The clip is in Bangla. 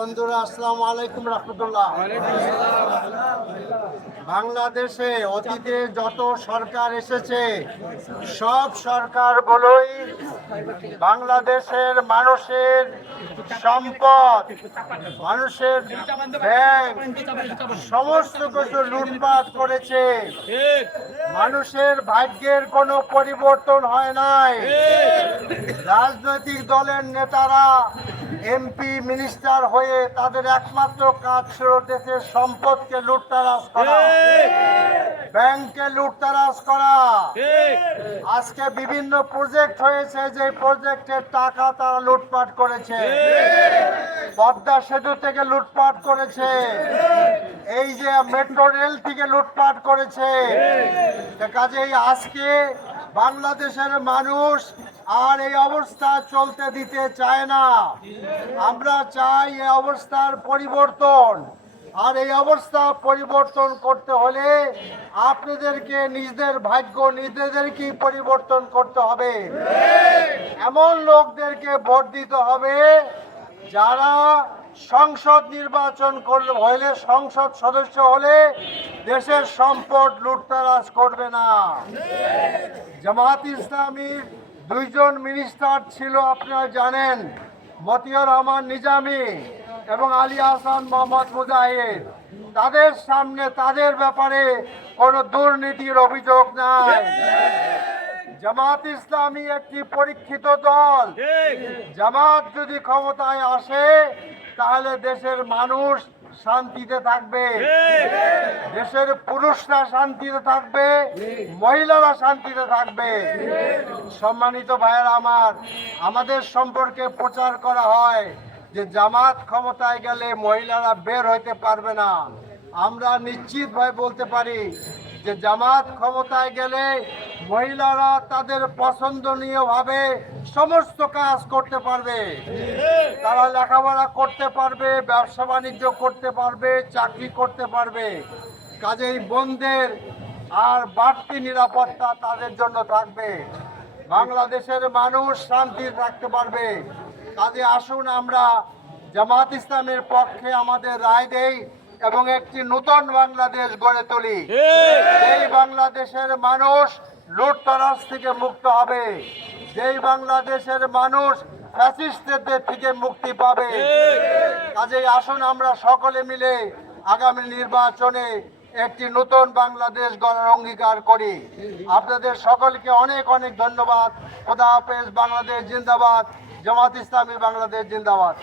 বন্ধুরা, আসসালামু আলাইকুম রহমতুল্লাহ। বাংলাদেশে অতীতে যত সরকার এসেছে, সব সরকার বলই বাংলাদেশের মানুষের সম্পদ, মানুষের ব্যাংক, সমস্ত কিছু লুটপাট করেছে। মানুষের ভাগ্যের কোনো পরিবর্তন হয় নাই। রাজনৈতিক দলের নেতারা, এমপি, মিনিস্টার হয়ে তাদের একমাত্র কাজ ছিল দেশের সম্পদকে লুটতারাজ করা। ব্যাংকে লুটতারাজ করা। আজকে বিভিন্ন প্রজেক্ট হয়েছে যে প্রজেক্টের টাকা তারা লুটপাট করেছে। পদ্মা সেতু থেকে লুটপাট করেছে। এই যে মেট্রো রেল থেকে লুটপাট করেছে। কাজেই আজকে বাংলাদেশের মানুষ আর এই অবস্থা চলতে দিতে চায় না। আমরা চাই এই অবস্থার পরিবর্তন। আর এই অবস্থা পরিবর্তন করতে হলে আপনাদেরকে নিজেদের ভাগ্য, নিজেদেরকেই পরিবর্তন করতে হবে। এমন লোকদেরকে ভোট দিতে হবে যারা সংসদ নির্বাচন করলে হলে, সংসদ সদস্য হলে দেশের সম্পদ লুটতারাজ করবে না। জামাত ইসলামীর দুইজন মিনিস্টার ছিল আপনারা জানেন মতিউর রহমান নিজামী এবং আলী হাসান মোহাম্মদ মুজাহিদ। তাদের সামনে তাদের ব্যাপারে কোনো দুর্নীতির অভিযোগ নাই। জামাত ইসলামী একটি পরীক্ষিত দল। জামাত যদি ক্ষমতায় আসে তাহলে দেশের মানুষ শান্তিতে থাকবে। দেশের পুরুষরা শান্তিতে থাকবে মহিলারা শান্তিতে থাকবে। সম্মানিত ভাইয়েরা আমার আমাদের সম্পর্কে প্রচার করা হয় যে জামাত ক্ষমতায় গেলে মহিলারা বের হইতে পারবে না। আমরা নিশ্চিতভাবে বলতে পারি যে জামাত ক্ষমতায় গেলে মহিলারা তাদের পছন্দনীয়ভাবে সমস্ত কাজ করতে পারবে। তারা লেখাপড়া করতে পারবে, ব্যবসা বাণিজ্য করতে পারবে, চাকরি করতে পারবে। কাজেই বোনদের আর বাড়তি নিরাপত্তা তাদের জন্য থাকবে। বাংলাদেশের মানুষ শান্তি থাকতে পারবে। কাজে আসুন আমরা জামাত ইসলামের পক্ষে আমাদের রায় দেই। এবং একটি নতুন বাংলাদেশ গড়ে তুলি। এই বাংলাদেশের মানুষ লুটতরাজ থেকে মুক্ত হবে যেই বাংলাদেশের মানুষ ফ্যাসিস্টদের থেকে মুক্তি পাবে। কাজেই আসুন আমরা সকলে মিলে আগামী নির্বাচনে একটি নতুন বাংলাদেশ গড়ার অঙ্গীকার করি। আপনাদের সকলকে অনেক অনেক ধন্যবাদ। খোদা হাফেজ বাংলাদেশ জিন্দাবাদ জামাত ইসলামী বাংলাদেশ জিন্দাবাদ।